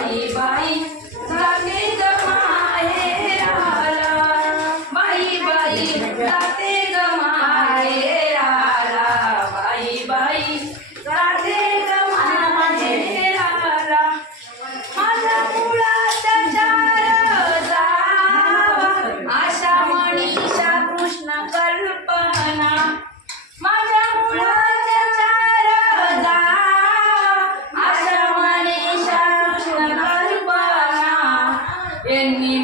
बाई बाई जाते ग माहेराला, बाई बाई जाते ग माहेराला, बाई बाई जाते ग माहेराला. माझ्या मुळात चार जावा, आशा मनीषा कृष्ण कल्पना. माझ्या मुळात चार जावा, आशा मनीषा कृष्ण कल्पना. यांनी